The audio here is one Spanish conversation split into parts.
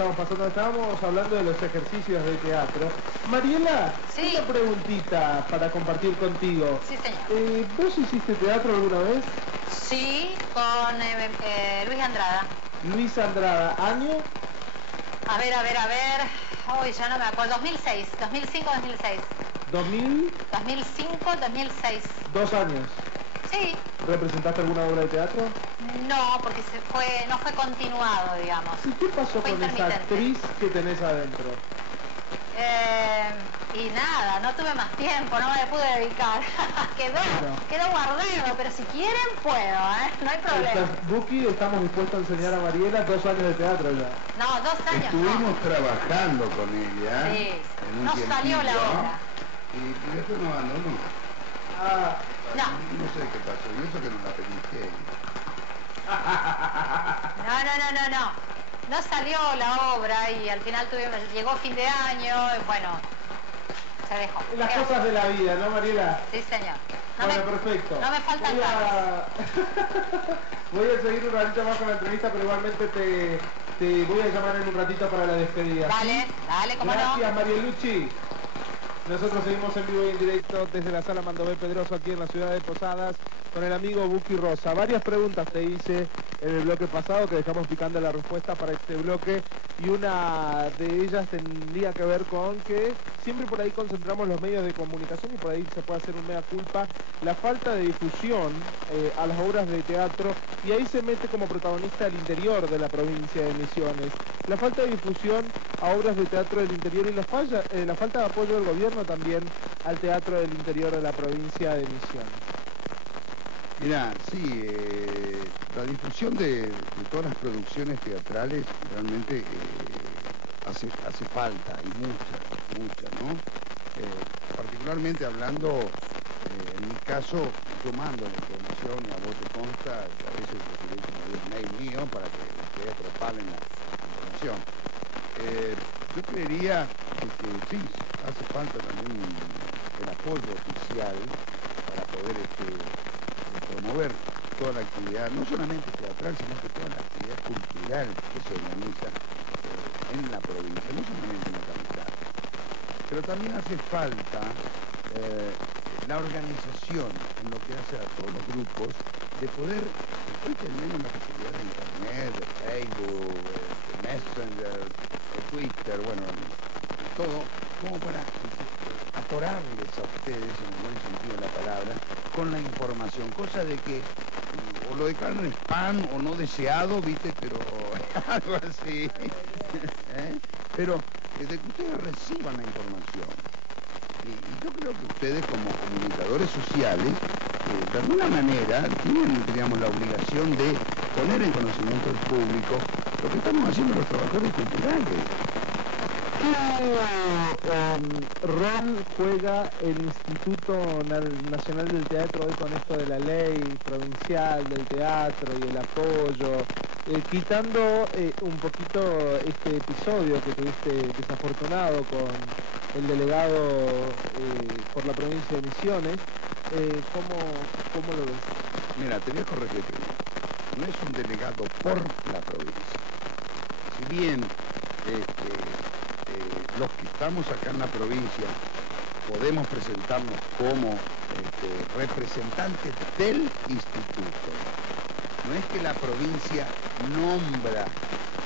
estamos pasando. Estábamos hablando de los ejercicios de teatro. Mariela, sí. Una preguntita para compartir contigo. Sí, señor. ¿Vos hiciste teatro alguna vez? Sí, con Luis Andrada. Luis Andrada, ¿año? A ver. Hoy ya no me acuerdo. 2006, 2005-2006. ¿2000? 2005-2006. 2 años. Sí. ¿Representaste alguna obra de teatro? No, porque no fue continuado, digamos. ¿Y qué pasó con esa actriz que tenés adentro? Y nada, no tuve más tiempo, no me pude dedicar. quedó guardado, pero si quieren puedo, no hay problema. Buki, estamos dispuestos a enseñar a Mariela 2 años de teatro ya. No, 2 años. Estuvimos trabajando con ella. Sí, en un no tiempito, salió la obra. Y después nos abandonó. No sé qué pasó, y eso que nos la pedí. No. No salió la obra y al final llegó fin de año y bueno, se dejó. Las cosas de la vida, ¿no, Mariela? Sí, señor. Perfecto. No me faltan Voy a seguir un ratito más con la entrevista, pero igualmente te voy a llamar en un ratito para la despedida. Dale, ¿sí? dale, cómo no. Gracias, Marielucci. Nosotros seguimos en vivo y en directo desde la sala Mandobé Pedroso aquí en la ciudad de Posadas con el amigo Buki Rosa. Varias preguntas te hice en el bloque pasado que dejamos picando la respuesta para este bloque y una de ellas tendría que ver con que siempre por ahí concentramos los medios de comunicación y por ahí se puede hacer un mea culpa la falta de difusión a las obras de teatro y ahí se mete como protagonista el interior de la provincia de Misiones. La falta de difusión a obras de teatro del interior y la falta de apoyo del gobierno también al teatro del interior de la provincia de Misiones. Mira, sí, la difusión de todas las producciones teatrales realmente hace falta, y mucha, ¿no? Particularmente hablando, en mi caso, yo mando la información y a vos te consta, a veces recibí como un mail mío para que ustedes propaguen la información. Yo creería que sí, hace falta también el apoyo oficial para poder promover toda la actividad, no solamente teatral, sino que toda la actividad cultural que se organiza en la provincia, no solamente en la capital. Pero también hace falta la organización en lo que hace a todos los grupos de poder, después que tenemos la posibilidad de internet, de Facebook, de Messenger, de Twitter, bueno, todo, como para atorarles a ustedes, en el buen sentido de la palabra, con la información, cosa de que o lo declaran spam o no deseado, ¿viste? Pero algo así, pero de que ustedes reciban la información. Y yo creo que ustedes como comunicadores sociales, de alguna manera, tienen, digamos, la obligación de poner en conocimiento del público lo que estamos haciendo los trabajadores culturales. ¿Qué rol juega el Instituto Nacional del Teatro hoy con esto de la ley provincial del teatro y el apoyo? Quitando un poquito este episodio que tuviste desafortunado con el delegado por la provincia de Misiones, ¿cómo lo ves? Mira, te voy a corregir primero. No es un delegado por la provincia. Si bien los que estamos acá en la provincia podemos presentarnos como representantes del instituto. No es que la provincia nombra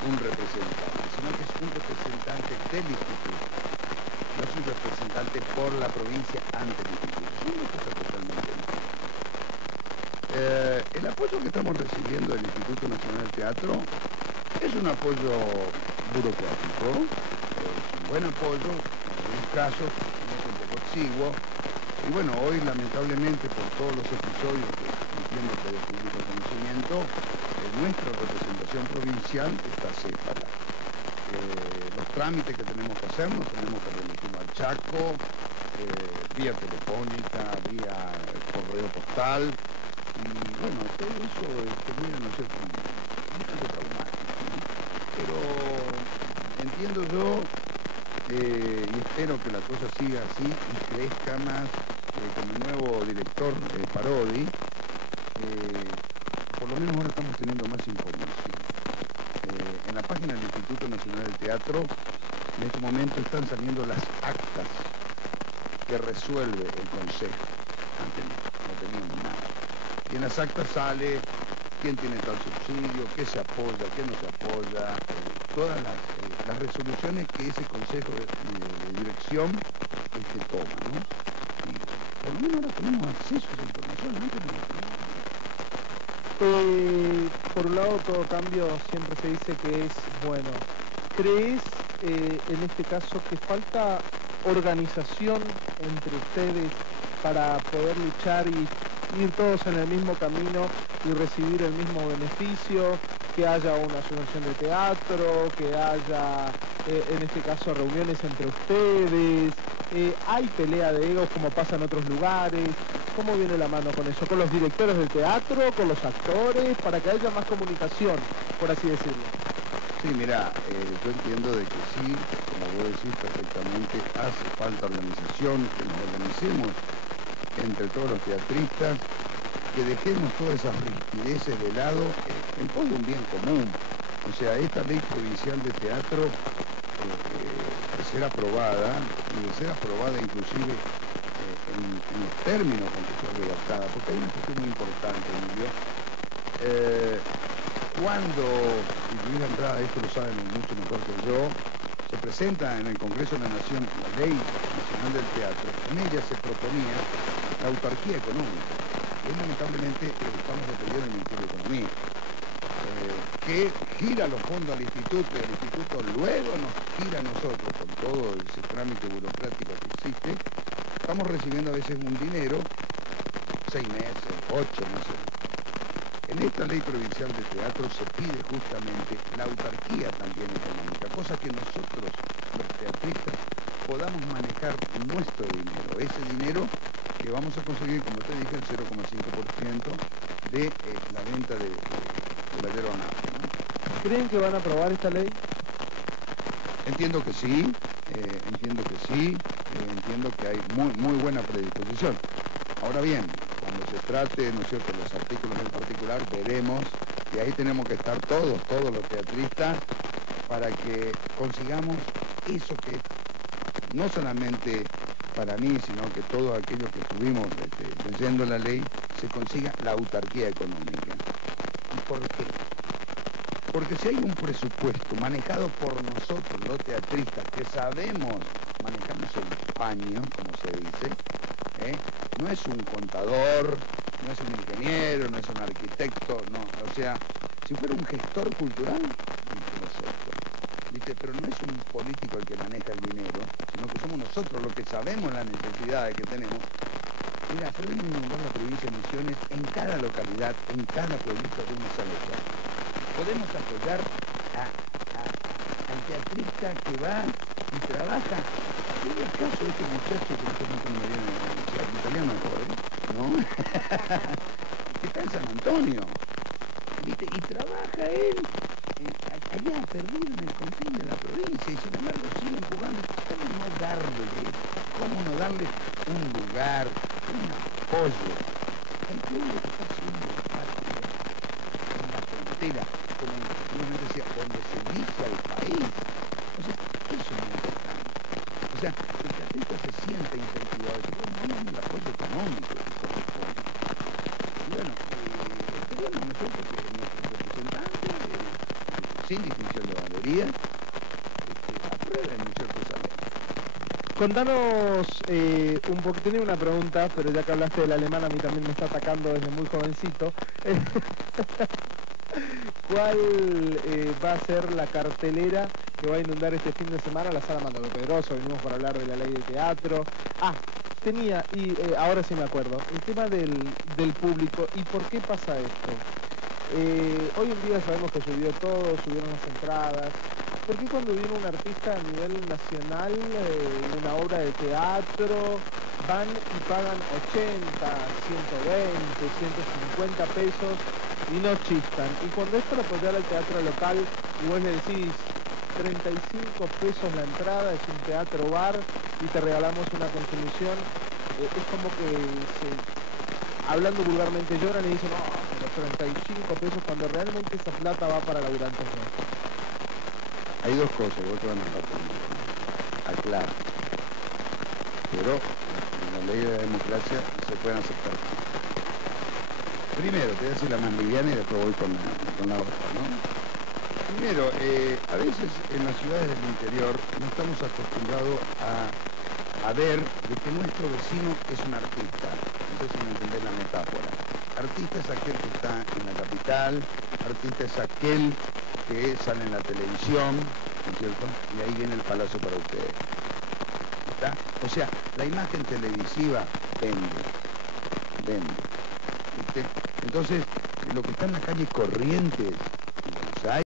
un representante, sino que es un representante del instituto. No es un representante por la provincia ante el instituto. Es una cosa totalmente diferente. El apoyo que estamos recibiendo del Instituto Nacional del Teatro es un apoyo burocrático, es un buen apoyo, en algunos casos es un poco exiguo, y bueno, hoy lamentablemente por todos los episodios que entiendo que de público conocimiento, nuestra representación provincial está céfala. Los trámites que tenemos que hacer nos tenemos que remitirnos al Chaco, vía telefónica, vía correo postal, y bueno, todo eso termina, no sé, un poco traumático, ¿no? Pero entiendo yo y espero que la cosa siga así y crezca más con el nuevo director Parodi. Por lo menos ahora estamos teniendo más información. En la página del Instituto Nacional del Teatro, en este momento están saliendo las actas que resuelve el Consejo. Antes no teníamos nada. Y en las actas sale quién tiene tal subsidio, qué se apoya, qué no se apoya, todas las resoluciones que ese Consejo de Dirección toma, ¿no? Y por lo menos ahora tenemos acceso a esa información, antes no teníamos. Por un lado, todo cambio siempre se dice que es bueno. ¿Crees en este caso que falta organización entre ustedes para poder luchar y ir todos en el mismo camino y recibir el mismo beneficio, que haya una asociación de teatro, que haya en este caso reuniones entre ustedes? ¿Hay pelea de egos como pasa en otros lugares? ¿Cómo viene la mano con eso? ¿Con los directores del teatro, con los actores, para que haya más comunicación, por así decirlo? Sí, mira, yo entiendo de que sí, como vos decís perfectamente, hace falta organización, que nos organicemos entre todos los teatristas, que dejemos todas esas rigideces de lado en pos de un bien común. O sea, esta ley provincial de teatro, de ser aprobada, y de ser aprobada inclusive en los términos con que fue redactada, porque hay una cuestión muy importante, Emilio. Cuando, y Luis Andrada, esto lo saben mucho mejor que yo, se presenta en el Congreso de la Nación la Ley Nacional del Teatro, en ella se proponía la autarquía económica. Y lamentablemente estamos dependiendo del Ministerio de Economía, que gira los fondos al instituto y el instituto luego nos gira a nosotros con todo ese trámite burocrático que existe. Estamos recibiendo a veces un dinero, 6 meses, 8 meses. En esta ley provincial de teatro se pide justamente la autarquía también económica, cosa que nosotros, los teatristas, podamos manejar nuestro dinero, ese dinero que vamos a conseguir, como te dije, el 0,5% de la venta del aeronato, ¿no? ¿Creen que van a aprobar esta ley? Entiendo que sí, entiendo que hay muy buena predisposición. Ahora bien, cuando se trate, ¿no es cierto?, los artículos en particular, veremos, y ahí tenemos que estar todos los teatristas, para que consigamos eso que no solamente para mí, sino que todos aquellos que estuvimos leyendo la ley, se consiga la autarquía económica. ¿Y por qué? Porque si hay un presupuesto manejado por nosotros, los teatristas, que sabemos manejarnos el paño, como se dice, no es un contador, no es un ingeniero, no es un arquitecto, no, o sea, si fuera un gestor cultural, perfecto, ¿viste? Pero no es un político el que maneja el dinero, sino que somos nosotros los que sabemos las necesidades que tenemos. Mira, podemos inundar la provincia de Misiones en cada localidad, en cada pueblito de una sola ciudad. Podemos apoyar al teatrista que va y trabaja. Y el caso de este muchacho que no me viene a decir, italiano ¿no? Que está en San Antonio, ¿viste? Y trabaja él allá perdido en el confín de la provincia, y sin embargo siguen jugando. ¿Cómo no darle un lugar, un apoyo? El pueblo que está haciendo patria en la frontera, como últimamente decía, donde se dirige al país. O sea, eso es muy importante. O sea, el teatrista se siente incentivado, que no el apoyo económico que corresponde. Y bueno, esperemos nosotros que nuestros representantes, sin distinción de bandería, aprueben, ¿no es cierto?, esa ley. Contanos un poco, tenía una pregunta, pero ya que hablaste del alemán, a mí también me está atacando desde muy jovencito. ¿Cuál va a ser la cartelera que va a inundar este fin de semana la Sala Mando Pedroso? Venimos para hablar de la ley de teatro. Ahora sí me acuerdo, el tema del público y por qué pasa esto. Hoy en día sabemos que subió todo, subieron las entradas. ¿Por qué cuando viene un artista a nivel nacional, una obra de teatro, van y pagan 80, 120, 150 pesos y no chistan? Y cuando es para apoyar al teatro local y vos le decís 35 pesos la entrada, es un teatro bar y te regalamos una consumición, es como que hablando vulgarmente lloran y dicen, no, pero 35 pesos cuando realmente esa plata va para laburantes nuestros. Hay dos cosas que vos te van a responder. Aclara. Pero en la ley de la democracia se pueden aceptar. Primero, te voy a decir la más liviana y después voy con la otra, ¿no? Primero, a veces en las ciudades del interior no estamos acostumbrados a ver de que nuestro vecino es un artista. No sé si me entendés la metáfora. Artista es aquel que está en la capital, artista es aquel que sale en la televisión, ¿no es cierto? Y ahí viene el palacio para ustedes. ¿Está? O sea, la imagen televisiva vende. ¿Viste? Entonces, lo que está en la calle Corrientes